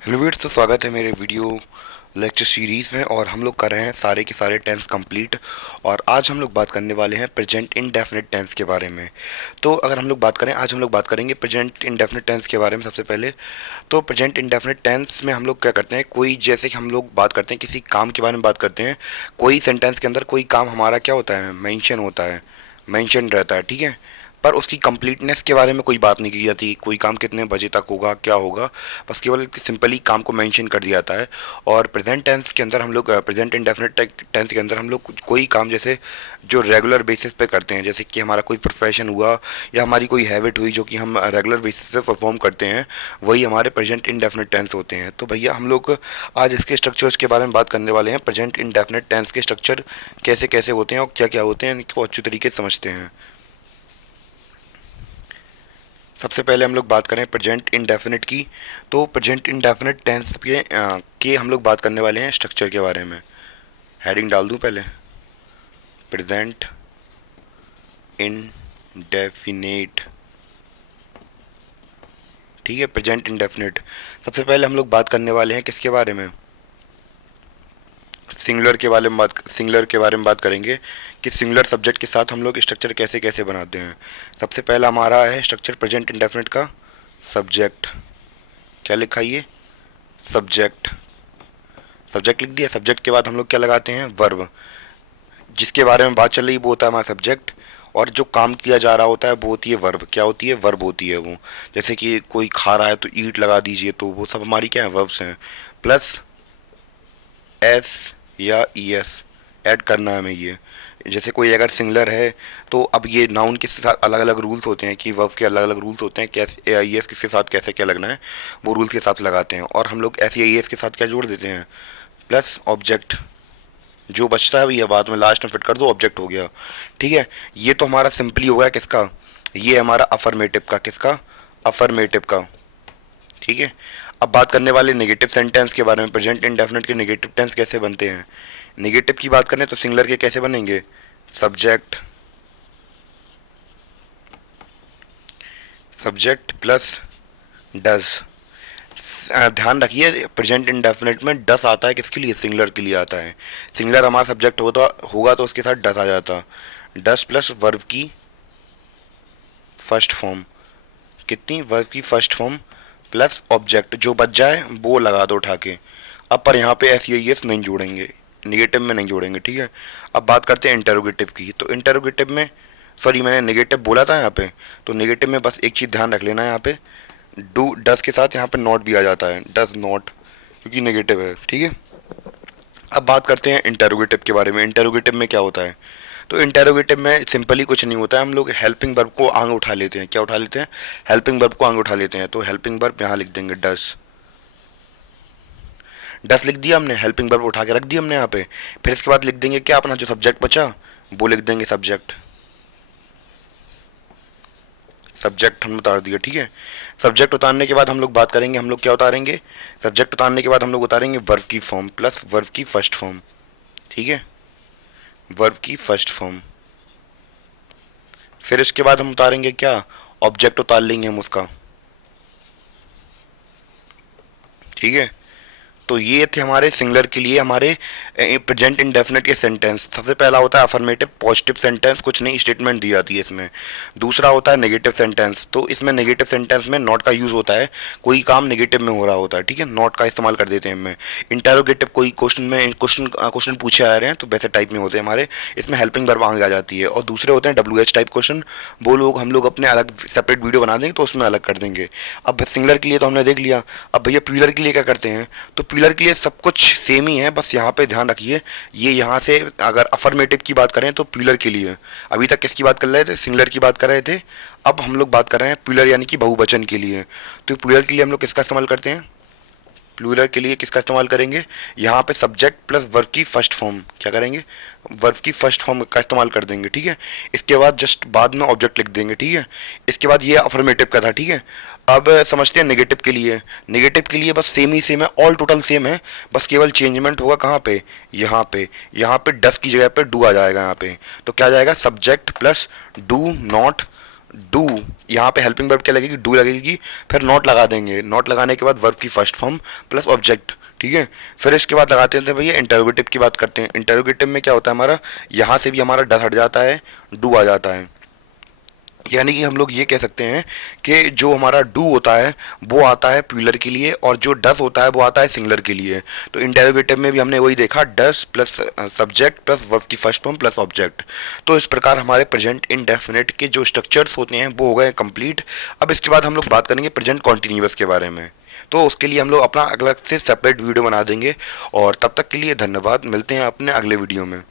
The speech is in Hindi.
हेलो व्यूअर्स, तो स्वागत है मेरे वीडियो लेक्चर सीरीज़ में। और हम लोग कर रहे हैं सारे के सारे टेंस कंप्लीट। और आज हम लोग बात करने वाले हैं प्रेजेंट इंडेफिनिट टेंस के बारे में। तो अगर हम लोग बात करें, आज हम लोग बात करेंगे प्रेजेंट इंडेफिनिट टेंस के बारे में। सबसे पहले तो प्रेजेंट इंडेफिनिट टेंस में हम लोग क्या करते हैं, कोई जैसे कि हम लोग बात करते हैं किसी काम के बारे में बात करते हैं। कोई सेंटेंस के अंदर कोई काम हमारा क्या होता है, मेंशन होता है, मेंशन रहता है, ठीक है। पर उसकी कंप्लीटनेस के बारे में कोई बात नहीं की जाती, कोई काम कितने बजे तक होगा, क्या होगा। बस केवल सिंपली काम को मेंशन कर दिया जाता है। और प्रेजेंट टेंस के अंदर हम लोग, प्रेजेंट इंडेफिनिट टेंस के अंदर हम लोग कोई काम जैसे जो रेगुलर बेसिस पे करते हैं, जैसे कि हमारा कोई प्रोफेशन हुआ या हमारी कोई हैबिट हुई जो कि हम रेगुलर बेसिस पे परफॉर्म करते हैं, वही हमारे प्रेजेंट इंडेफिनिट टेंस होते हैं। तो भैया हम लोग आज इसके स्ट्रक्चर्स के बारे में बात करने वाले हैं। प्रेजेंट इंडेफिनिट टेंस के स्ट्रक्चर कैसे कैसे होते हैं और क्या क्या होते हैं, इनको अच्छी तरीके से समझते हैं। सबसे पहले हम लोग बात करें प्रेजेंट इंडेफिनिट की। तो प्रेजेंट इंडेफिनिट टेंस के हम लोग बात करने वाले हैं स्ट्रक्चर के बारे में। हेडिंग डाल दूं पहले, प्रेजेंट इंडेफिनिट, ठीक है, प्रेजेंट इंडेफिनिट। सबसे पहले हम लोग बात करने वाले हैं किसके बारे में, सिंगुलर के बारे में बात करेंगे कि सिंगुलर सब्जेक्ट के साथ हम लोग स्ट्रक्चर कैसे कैसे बनाते हैं। सबसे पहला हमारा है स्ट्रक्चर प्रेजेंट इंडेफिनिट का, सब्जेक्ट। क्या लिखा ये, सब्जेक्ट। सब्जेक्ट लिख दिया। सब्जेक्ट के बाद हम लोग क्या लगाते हैं, वर्ब। जिसके बारे में बात चल रही है वो होता है हमारा सब्जेक्ट, और जो काम किया जा रहा होता है वो होती है वर्ब। क्या होती है, वर्ब होती है वो। जैसे कि कोई खा रहा है तो ईट लगा दीजिए, तो वो सब हमारी क्या है, वर्ब्स हैं। प्लस एस या ई एस ऐड करना है हमें ये। जैसे कोई अगर सिंगलर है तो अब ये नाउन के साथ अलग अलग रूल्स होते हैं कि वर्ब के अलग अलग रूल्स होते हैं, कैसे आई एस किसके साथ कैसे क्या लगना है, वो रूल्स के साथ लगाते हैं। और हम लोग एस या ई एस के साथ क्या जोड़ देते हैं, प्लस ऑब्जेक्ट। जो बचता है भैया बाद में लास्ट में फिट कर दो, ऑब्जेक्ट हो गया, ठीक है। ये तो हमारा सिंपली हो गया किसका, ये हमारा अफर्मेटिव का, किसका, अफर्मेटिव का, ठीक है। अब बात करने वाले नेगेटिव सेंटेंस के बारे में, प्रेजेंट इंडेफिनिट के नेगेटिव टेंस कैसे बनते हैं। नेगेटिव की बात करें तो सिंगुलर के कैसे बनेंगे, सब्जेक्ट, सब्जेक्ट प्लस डज। ध्यान रखिए प्रेजेंट इंडेफिनिट में डस आता है किसके लिए, सिंगुलर के लिए आता है। सिंगुलर हमारा सब्जेक्ट होता होगा तो उसके साथ डस आ जाता। डस प्लस वर्ब की फर्स्ट फॉर्म, कितनी, वर्ब की फर्स्ट फॉर्म प्लस ऑब्जेक्ट, जो बच जाए वो लगा दो उठा के। अब पर यहाँ पे एस एस नहीं जोड़ेंगे, निगेटिव में नहीं जोड़ेंगे, ठीक है। अब बात करते हैं इंटरोगेटिव की। तो इंटरोगेटिव में, सॉरी मैंने नेगेटिव बोला था यहाँ पे, तो नेगेटिव में बस एक चीज़ ध्यान रख लेना है, यहाँ पे डू डस के साथ यहाँ पे नॉट भी आ जाता है, डस नॉट, क्योंकि नेगेटिव है, ठीक है। अब बात करते हैं इंटरोगेटिव के बारे में। इंटरोगेटिव में क्या होता है, तो इंटरोगेटिव में सिंपली कुछ नहीं होता है, हम लोग हेल्पिंग वर्ब को आगे उठा लेते हैं। क्या उठा लेते हैं, हेल्पिंग वर्ब को आगे उठा लेते हैं। तो हेल्पिंग वर्ब यहाँ लिख देंगे डस, डस लिख दिया हमने, हेल्पिंग वर्ब उठा के रख दिया हमने यहाँ पे। फिर इसके बाद लिख देंगे क्या, अपना जो सब्जेक्ट बचा वो लिख देंगे सब्जेक्ट, सब्जेक्ट हम उतार दिया, ठीक है। सब्जेक्ट उतारने के बाद हम लोग बात करेंगे, हम लोग क्या उतारेंगे, सब्जेक्ट उतारने के बाद हम लोग उतारेंगे वर्ब की फॉर्म प्लस वर्ब की फर्स्ट फॉर्म, ठीक है, वर्ब की फर्स्ट फॉर्म। फिर इसके बाद हम उतारेंगे क्या, ऑब्जेक्ट उतार लेंगे हम उसका, ठीक है। तो ये थे हमारे सिंगुलर के लिए हमारे प्रेजेंट इंडेफिनिट के सेंटेंस। सबसे पहला होता है अफर्मेटिव पॉजिटिव सेंटेंस, कुछ नहीं स्टेटमेंट दी जाती है इसमें। दूसरा होता है नेगेटिव सेंटेंस, तो इसमें नेगेटिव सेंटेंस में नॉट का यूज होता है, कोई काम नेगेटिव में हो रहा होता है, ठीक है, नॉट का इस्तेमाल कर देते हैं हमें। इंटेरोगेटिव, कोई क्वेश्चन में क्वेश्चन पूछे आ रहे हैं तो वैसे टाइप में होते हैं हमारे, इसमें हेल्पिंग वर्ब आगे आ जाती है। और दूसरे होते हैं डब्ल्यू एच टाइप क्वेश्चन, वो लोग हम लोग अपने अलग सेपरेट वीडियो बना देंगे तो उसमें अलग कर देंगे। अब सिंगुलर के लिए तो हमने देख लिया। अब भैया प्लूरल के लिए क्या करते हैं, तो प्लूरल के लिए सब कुछ सेम ही है, बस यहाँ पे ध्यान रखिए, ये यहाँ से अगर अफर्मेटिव की बात करें तो प्लूरल के लिए, अभी तक किसकी बात कर रहे थे, सिंगुलर की बात कर रहे थे। अब हम लोग बात कर रहे हैं प्लूरल यानी कि बहुवचन के लिए। तो प्लूरल के लिए हम लोग किसका इस्तेमाल करते हैं, प्लूरल के लिए किसका इस्तेमाल करेंगे, यहाँ पे सब्जेक्ट प्लस वर्ब की फर्स्ट फॉर्म, क्या करेंगे, वर्ब की फर्स्ट फॉर्म का इस्तेमाल कर देंगे, ठीक है। इसके बाद जस्ट बाद में ऑब्जेक्ट लिख देंगे, ठीक है। इसके बाद ये अफर्मेटिव का था, ठीक है। अब समझते हैं नेगेटिव के लिए। नेगेटिव के लिए बस सेम ही सेम है, ऑल टोटल सेम है, बस केवल चेंजमेंट होगा कहाँ पे, यहाँ पे। यहाँ पे डस की जगह पे डू आ जाएगा यहाँ पे। तो क्या आ जाएगा, subject plus do not do, यहाँ पे हेल्पिंग वर्ब क्या लगेगी, डू लगेगी, फिर नॉट लगा देंगे, नॉट लगाने के बाद वर्ब की फर्स्ट फॉर्म प्लस ऑब्जेक्ट, ठीक है। फिर इसके बाद लगाते हैं भैया इंटरोगेटिव की बात करते हैं। इंटरोगेटिव में क्या होता है हमारा, यहाँ से भी हमारा डस हट जाता है, डू आ जाता है। यानी कि हम लोग ये कह सकते हैं कि जो हमारा डू होता है वो आता है प्लूरल के लिए, और जो डस होता है वो आता है सिंगुलर के लिए। तो इंटेरोगेटिव में भी हमने वही देखा, डस प्लस सब्जेक्ट प्लस वर्ब की फर्स्ट फॉर्म प्लस ऑब्जेक्ट। तो इस प्रकार हमारे प्रेजेंट इंडेफिनिट के जो स्ट्रक्चर्स होते हैं वो हो गए कंप्लीट। अब इसके बाद हम लोग बात करेंगे प्रेजेंट कॉन्टिन्यूअस के बारे में। तो उसके लिए हम लोग अपना अलग से सेपरेट वीडियो बना देंगे। और तब तक के लिए धन्यवाद, मिलते हैं अपने अगले वीडियो में।